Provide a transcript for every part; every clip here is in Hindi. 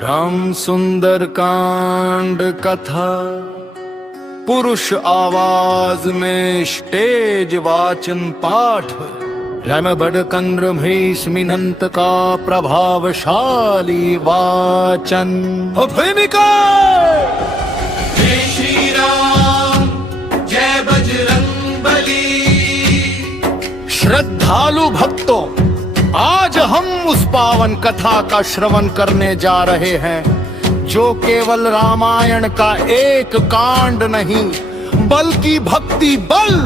राम सुंदर कांड कथा पुरुष आवाज में स्टेज वाचन पाठ रम बड़कंद्र भीष्मिनंत का प्रभावशाली वाचन। भूमिका जय श्री राम जय बजरंगबली। श्रद्धालु भक्तों, आज हम उस पावन कथा का श्रवण करने जा रहे हैं जो केवल रामायण का एक कांड नहीं बल्कि भक्ति, बल,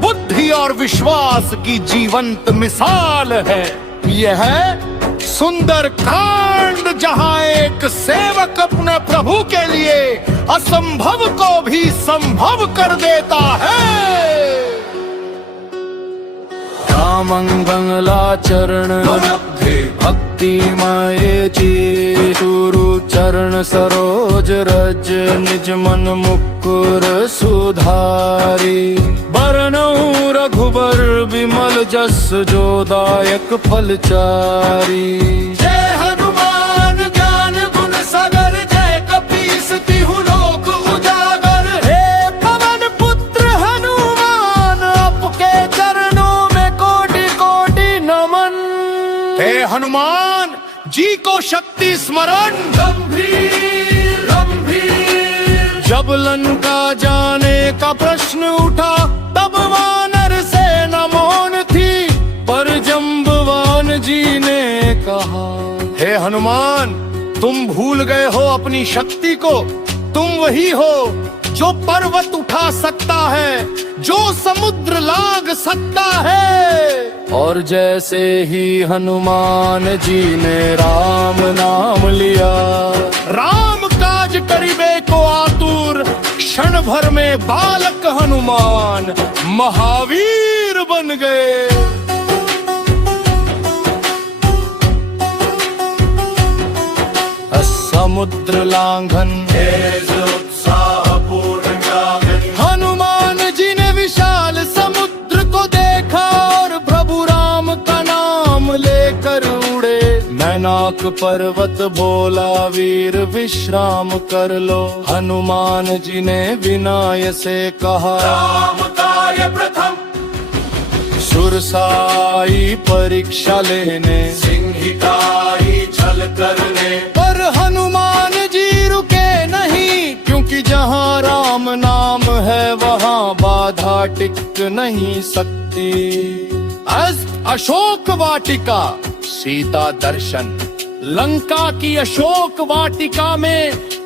बुद्धि और विश्वास की जीवंत मिसाल है। यह है सुंदर कांड, जहां एक सेवक अपने प्रभु के लिए असंभव को भी संभव कर देता है। मंगलाचरण भक्तिमय चेतुरु चरण सरोज रज निज मन मुकुर सुधारी। बरनऊ रघुबर विमल जस जोदायक फलचारी। जय हनुमान ज्ञान गुण सागर जय कपीस तिहु लोक उजागर। हे पवन पुत्र हनुमान आपके चरणों में कोटि कोटि नमन। हे हनुमान जी को शक्ति स्मरण। गंभीर गंभीर जब लंका जाने का प्रश्न उठा तब वानर सेना मौन थी, पर जंबवान जी ने कहा, हे हनुमान, तुम भूल गए हो अपनी शक्ति को। तुम वही हो जो पर्वत उठा सकता है, जो समुद्र लांघ सकता है। और जैसे ही हनुमान जी ने राम नाम लिया, राम काज करिबे को आतुर, क्षण भर में बालक हनुमान महावीर बन गए। समुद्र लांघन हनुमान जी ने विशाल समुद्र को देखा और प्रभु राम का नाम लेकर उड़े। मैनाक पर्वत बोला, वीर विश्राम कर लो। हनुमान जी ने विनय से कहा, राम कार्य प्रथम सुरसाई परीक्षा लेने, सिंहिताई छल करने। पर हनुमान जी रुके नहीं, क्योंकि जहाँ राम नाम है वहाँ बाधा टिक नहीं सकती। अशोक वाटिका सीता दर्शन। लंका की अशोक वाटिका में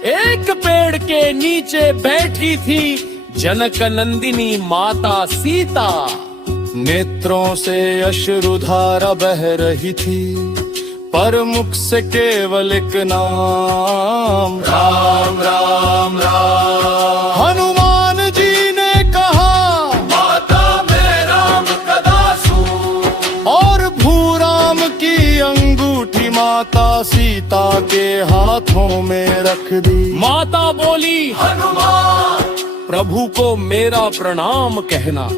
एक पेड़ के नीचे बैठी थी जनक नंदिनी माता सीता। नेत्रों से अश्रुधारा बह रही थी, पर मुख से केवल एक नाम, राम राम राम। हनुमान जी ने कहा, माता मैं राम का दासू। और भूराम की अंगूठी माता सीता के हाथों में रख दी। माता बोली, हनुमान प्रभु को मेरा प्रणाम कहना।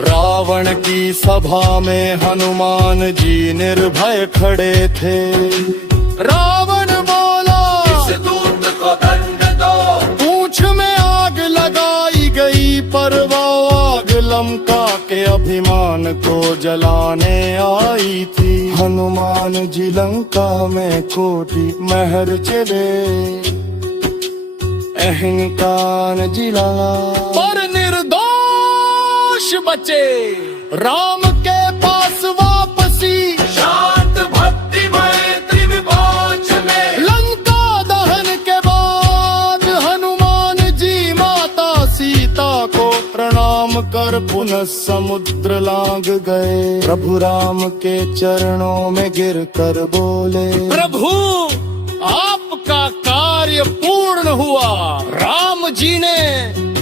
रावण की सभा में हनुमान जी निर्भय खड़े थे। रावण बोला, इस दूत को दंड दो। पूंछ में आग लगाई गई, पर वो आग लंका के अभिमान को जलाने आई थी। हनुमान जी लंका में कोटि महर चले, अहंकार जिला, पर निर्दोष बचे। राम के पास वापसी शांत भक्तिमय त्रिविभोज में। लंका दहन के बाद हनुमान जी माता सीता को प्रणाम कर पुनः समुद्र लांघ गए। प्रभु राम के चरणों में गिर कर बोले, प्रभु आपका कार्य पूर्ण हुआ। राम जी ने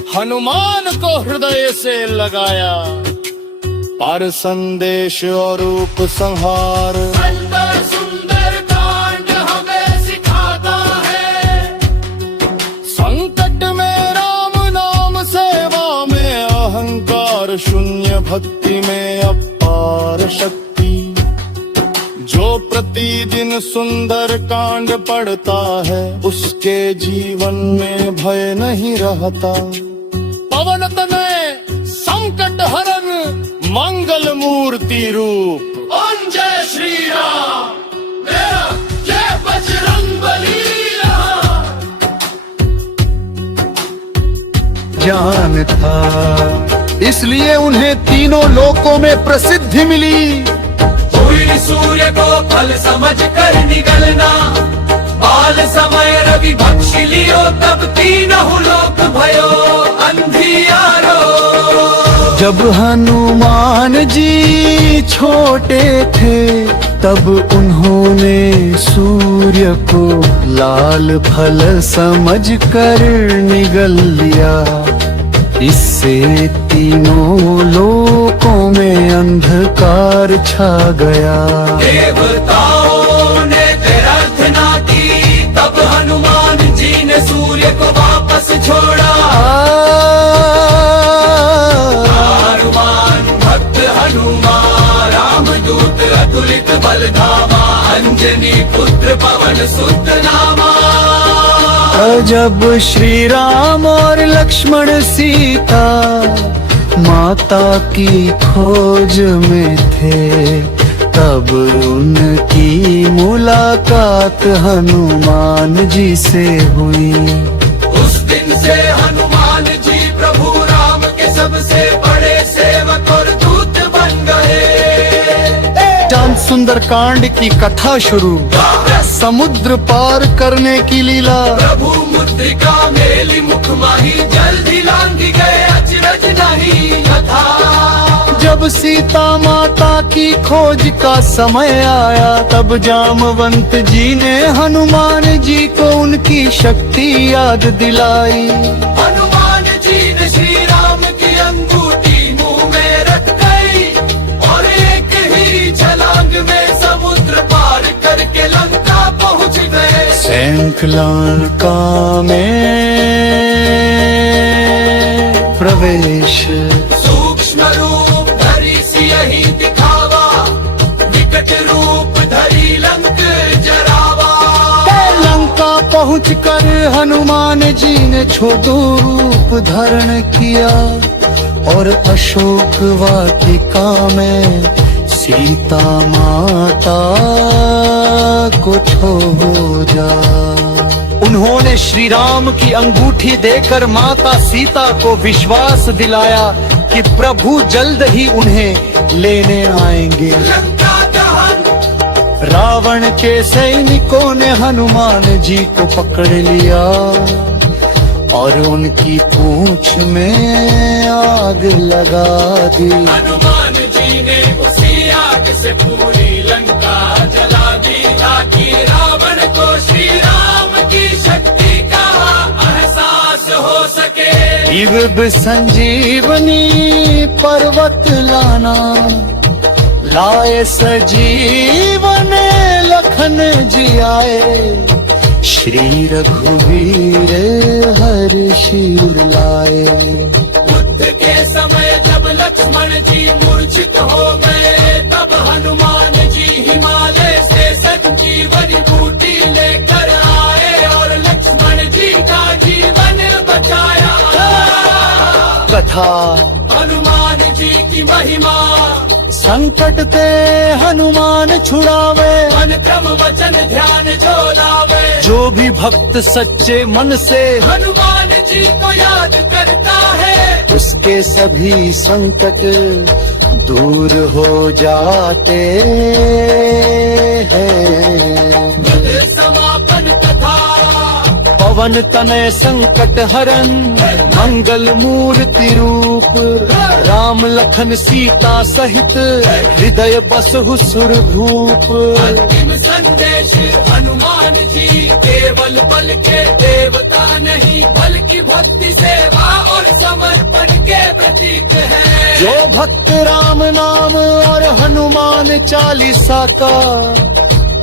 हनुमान को हृदय से लगाया, पर संदेश और रूप संहार सुंदर सुंदर कांड हमें सिखाता है। संकट में राम नाम सेवा में अहंकार शून्य भक्ति में अपार शक्ति। जो प्रतिदिन सुंदर कांड पढ़ता है उसके जीवन में भय नहीं रहता। पवन तनय संकट हरन मंगल मूर्ति रूप। ओम जय श्री राम, मेरा जय बजरंगबली। ज्ञान था इसलिए उन्हें तीनों लोकों में प्रसिद्धि मिली। हुई सूर्य को फल समझ कर निगलना, बाल समय रवि भक्षी लियो, तब तीनों लोक भयो अंधियारो। जब हनुमान जी छोटे थे तब उन्होंने सूर्य को लाल फल समझ कर निगल लिया। इससे तीनों लोकों में अंधकार छा गया। देवताओं ने प्रार्थना की, तब हनुमान जी ने सूर्य को वापस छोड़ा। हनुमान भक्त हनुमान, रामदूत अतुलित बलधामा, अंजनी पुत्र पवन सुत नामा। जब श्री राम और लक्ष्मण सीता माता की खोज में थे तब उनकी मुलाकात हनुमान जी से हुई। उस दिन से हनुमान जी प्रभु राम के सबसे बड़े सेवक और दूत बन गए। चांद सुंदर कांड की कथा शुरू। समुद्र पार करने की लीला। प्रभु मुद्रिका मेली मुख माही, जल्दी लांगी गए अचरज नहीं था। जब सीता माता की खोज का समय आया तब जामवंत जी ने हनुमान जी को उनकी शक्ति याद दिलाई। हनुमान जी ने श्री राम की अंगूठी मुंह में रख गई और एक ही छलांग में समुद्र पार करके लंका पहुंच गए। लंका में प्रवेश। सूक्ष्म रूप धरी सियहि दिखावा, विकट रूप धरी लंक जरावा। लंका पहुंचकर हनुमान जी ने छोटू रूप धारण किया और अशोक वाटिका में सीता माता को छोड़ा। उन्होंने श्री राम की अंगूठी देकर माता सीता को विश्वास दिलाया कि प्रभु जल्द ही उन्हें लेने आएंगे। लंका दहन। रावण के सैनिकों ने हनुमान जी को पकड़ लिया और उनकी पूंछ में आग लगा दी। हनुमान जी ने उसी आग से पूरी लंका जला दी, ताकि रावण को श्री राम की शक्ति का एहसास हो सके। दिव्य संजीवनी पर्वत लाना, लाए सजीवन लखन जी आए। श्री रघुवीर हर्षि लाए। युद्ध के समय जब लक्ष्मण जी मूर्छित हो गए, तब हनुमान जी हिमालय से संजीवनी बूटी लेकर आए और लक्ष्मण जी का जीवन बचाया। कथा हनुमान जी की महिमा, संकट ते हनुमान छुड़ावे। मन क्रम वचन ध्यान जो लावे। जो भी भक्त सच्चे मन से हनुमान जी को याद करता है, उसके सभी संकट दूर हो जाते हैं। समापन कथा। पवन तनय संकट हरन मंगल मूर्ति रूप। राम लखन सीता सहित हृदय बसहु सुरभूप। अंतिम संदेश हनुमान जी केवल बल के देवता नहीं, बल्कि भक्ति सेवा और समर्पण के प्रतीक है। जो भक्त राम नाम और हनुमान चालीसा का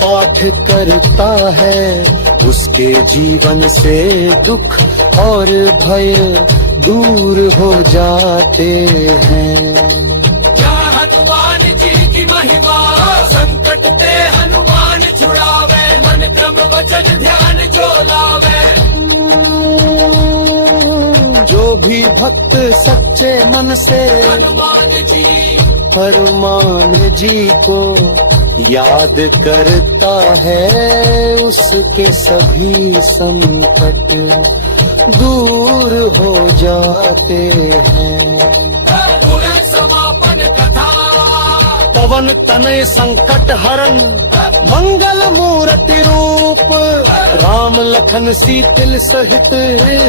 पाठ करता है, उसके जीवन से दुख और भय दूर हो जाते हैं। हनुमान जी की महिमा, संकट ते हनुमान छुड़ावे, मन क्रम वचन ध्यान जो लावे। जो भी भक्त सच्चे मन से हनुमान जी को याद करता है, उसके सभी संकट दूर हो जाते हैं। समापन कथा पवन तनय संकट हरण मंगल मूर्ति रूप, राम लखन सीतिल सहित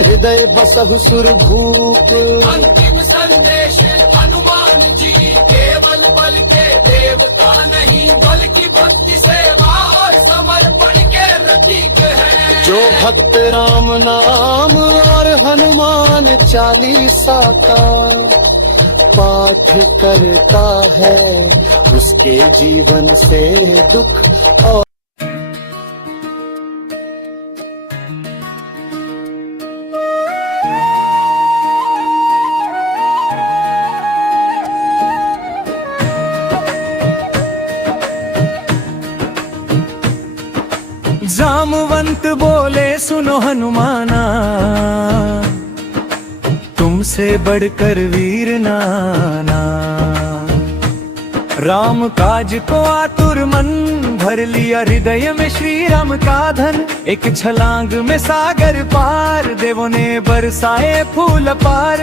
हृदय बसहु सुर भूप। अंतिम संदेश हनुमान जी केवल बल के देवता नहीं, बल्कि भक्ति सेवा और समर्पण के प्रतीक है। जो भक्त राम नाम और हनुमान चालीसा का पाठ करता है, उसके जीवन से दुख और जामवंत बोले सुनो हनुमाना, तुमसे बढ़कर वीर नाना। राम काज को आतुर मन, भर लिया हृदय में श्री राम का धन। एक छलांग में सागर पार, देवों ने बरसाए फूल पार।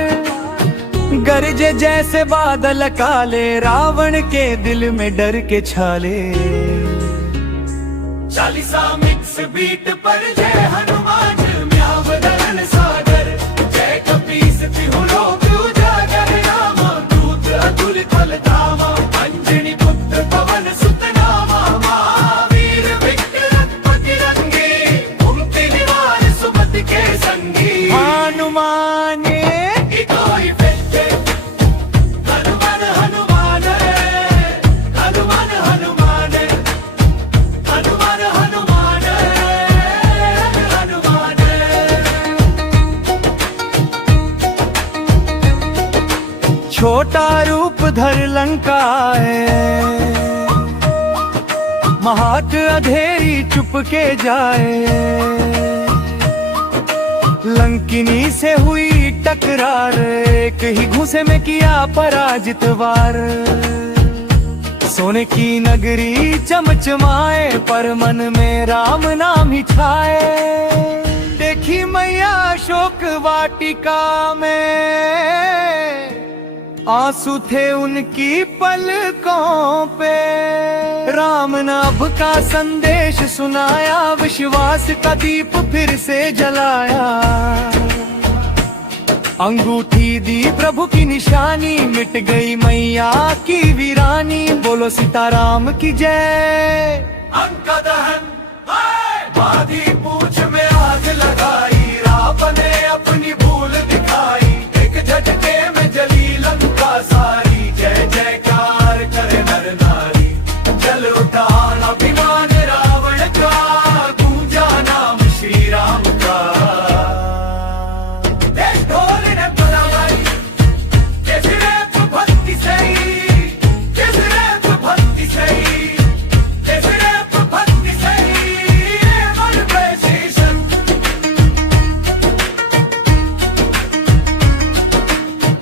गरजे जैसे बादल काले, रावण के दिल में डर के छाले। चालीसा मिक्स बीट पर जय हनुमान म्यावदन सागर, जय कपीस तिहु लोक उजागर। राम दूत अतुलित बल धामा, अंजनी पुत्र पवन सुत नामा। महावीर विक्रम बजरंगी, कुमति निवार सुमति के संगी। हनुमान कोई फेटे हनुमान हनुमान हनुमान हनुमान हनुमान हनुमान हनुमान। छोटा रूप धर लंका है, महात अधेरी चुप के जाए। लंकिनी से हुई टकरार, एक ही घूसे में किया पराजित वार। सोने की नगरी चमचमाए, पर मन में राम नाम ही छाए। देखी मैया शोक वाटिका में, आंसू थे उनकी पलकों पे। राम ने अब का संदेश सुनाया, विश्वास का दीप फिर से जलाया। अंगूठी दी प्रभु की निशानी, मिट गई मैया की वीरानी। बोलो सीताराम की जय। अंका दहन बाधी पूछ में आग लगाई, रावण ने अपनी भूल दिखाई। एक झटके में जली लंका सारी, जय जयकार करे नर नारी। जल उठा अभिमान रावण का, गूंजा नाम श्री राम का। देश ढोल ने बुलाई, कैसे रे भक्ति सही, कैसे रे भक्ति सही, कैसे रे भक्ति सही। मन पे शीशन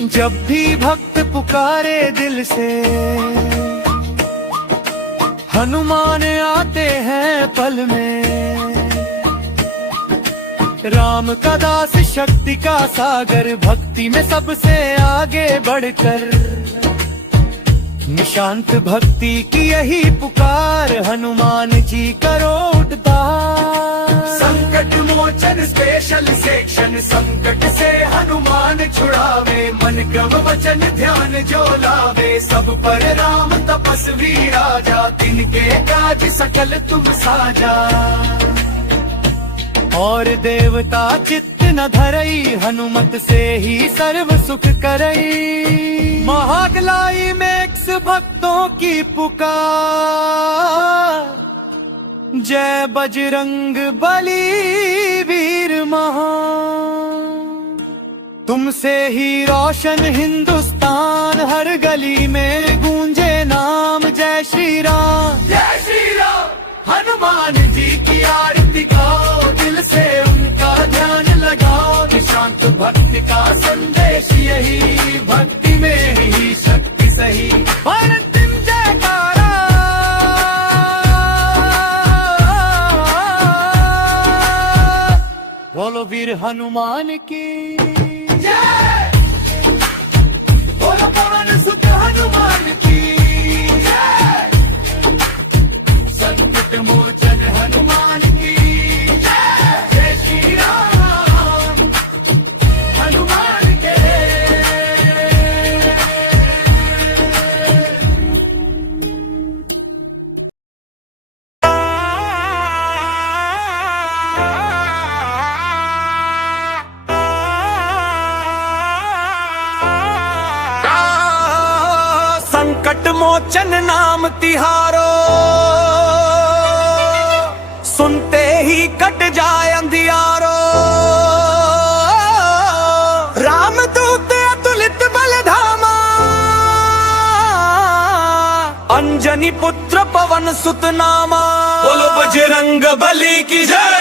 जब भी भक्त पुकारे दिल से, हनुमान आते हैं पल में। राम का दास शक्ति का सागर, भक्ति में सबसे आगे बढ़कर। निशांत भक्ति की यही पुकार, हनुमान जी करो उद्धार। संकट मोचन स्पेशल सेक्शन, संकट से हनुमान छुड़ावे। मन क्रम वचन ध्यान जो लावे, सब पर राम तपस्वी राजा। तिनके काज सकल तुम साजा, और देवता चित्त न धरई। हनुमत से ही सर्व सुख करई। महागलाई मेक्स भक्तों की पुकार, जय बजरंग बली वीर महान। तुमसे ही रोशन हिंदुस्तान, हर गली में गूंजे का संदेश यही, भक्ति में ही शक्ति सही। और अंतिम जयकारा बोलो वीर हनुमान की जय, बोलो पवन सुत हनुमान की जय, संकट मोचन हनुमान की जय। जय श्री राम हनुमान के। संकट मोचन नाम तिहारो, सुनते ही कट जाए अंधियारो। रामदूत अतुलित बल धामा, अंजनी पुत्र पवन सुत नामा। बोलो बजरंग बली की जय,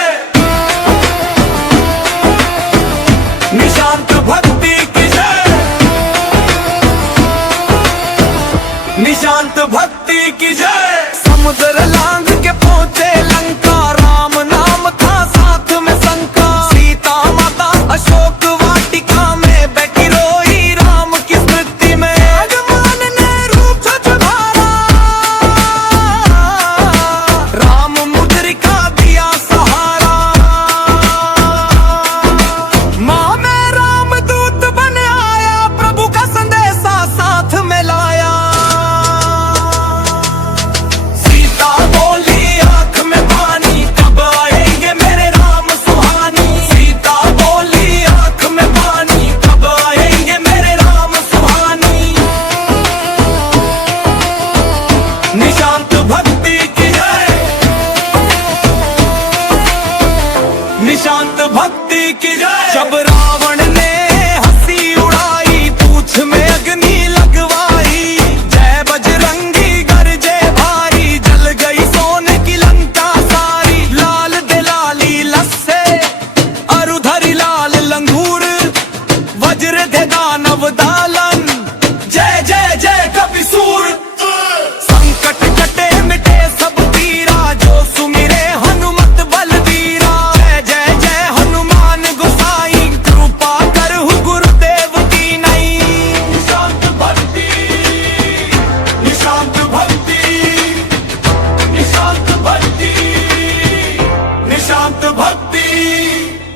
निशांत भक्ति की जय, निशांत भक्ति की जय। समुद्र लांग के पहुंचे लंका, राम नाम था साथ में शंका। सीता माता अशोक वाटिका में बैठी रोई राम की स्मृति में। भगवान ने रूप सुधारा, राम मुद्रिका दिया सहारा। माँ में राम दूत बन आया, प्रभु का संदेशा साथ में लाया। निशांत भक्ति की जय, निशांत भक्ति की जय। जब रावण ने हंसी उड़ाई, पूछ में अग्नि लगवाई। जय बजरंगी गरजे भारी, जल गई सोने की लंका सारी। लाल दिलाली लस्से अरुधरी लाल लंगूर, वज्र दे दानव दालन। जय जय जय कपिसूर। संकट कटे मिटे सब पीरा, जो सुमिरे हनुमत बलवीरा। जय जय जय हनुमान गोसाई, कृपा करहु गुरुदेव की नई। निशांत भक्ति, निशांत भक्ति, निशांत भक्ति, निशांत भक्ति,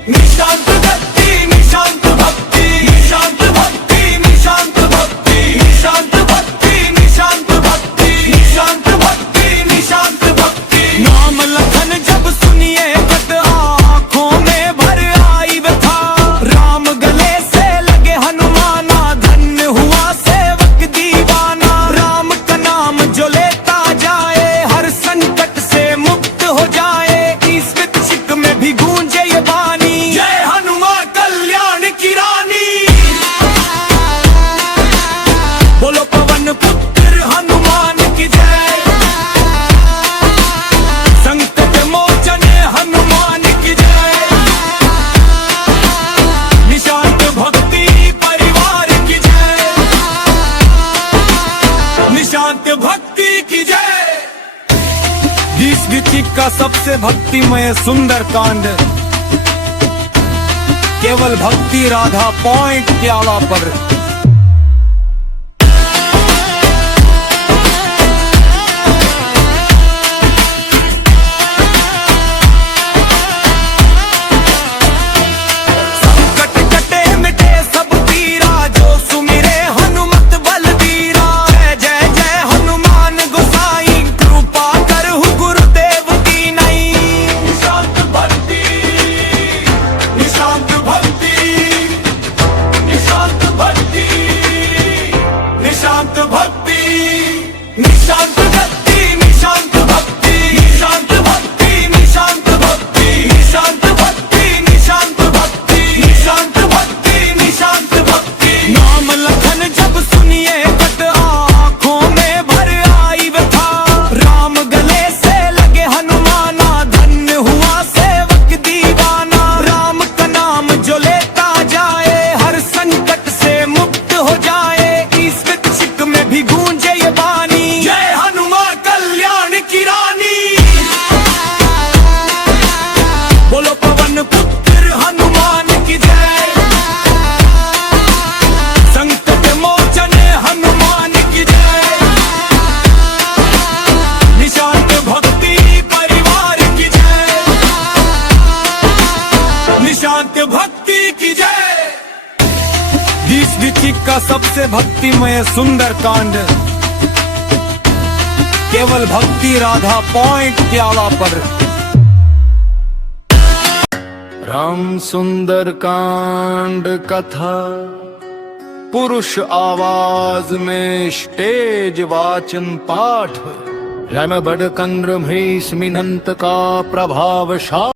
निशांत भक्ति, निशांत भक्ति, निशांत भक्ति, निशांत भक्ति, निशांत भक्ति, निशांत भक्ति, निशांत भक्ति, निशांत भक्ति। नाम लखन जब सुनिए कट, आँखों में भर आई व्यथा। राम गले से लगे हनुमाना, धन्य हुआ सेवक दीवाना। राम का नाम जो लेता जाए, हर संकट से मुक्त हो जाए। इस विचिक में भी गूंजे ये वाणी, जय हनुमान कल्याण की रानी। बोलो पवन पुत्र हनुमान की जय, संकट मोचन हनुमान की जय। निशांत भक्ति परिवार की जय, निशांत भक्ति की जय। इस गीत का सबसे भक्तिमय सुंदर कांड केवल भक्ति राधा पॉइंट के आला पर। संकट कटे मिटे सब पीरा, जो सुमिरे हनुमत बलवीरा। जय जय जय हनुमान गोसाई, कृपा करहु गुरुदेव की नई। निशांत भक्ति, निशांत भक्ति, निशांत भक्ति, निशांत भक्ति, निशांत भक्ति, निशांत भक्ति, निशांत भक्ति, निशांत भक्ति, निशांत भक्ति, निशांत भक्ति, निशांत भक्ति, निशांत भक्ति। नाम लखन जब सुनिए कट, आँखों में भर आई व्यथा। राम गले से लगे हनुमाना, धन्य हुआ सेवक दीवाना। राम का नाम जो लेता जाए, हर गूंजे ये बानी, जय हनुमान कल्याण की रानी। बोलो पवन पुत्र हनुमान की जय, संकट मोचन हनुमान की जय, निशांत भक्ति परिवार की जय, निशांत भक्ति की जय। इस ऋतिक का सबसे भक्तिमय सुंदर कांड केवल भक्ति राधा पॉइंट प्याला पर। राम सुंदर कांड कथा पुरुष आवाज में स्टेज वाचन पाठ। रणबड़ कंद्र भीष्मिनंत का प्रभावशाली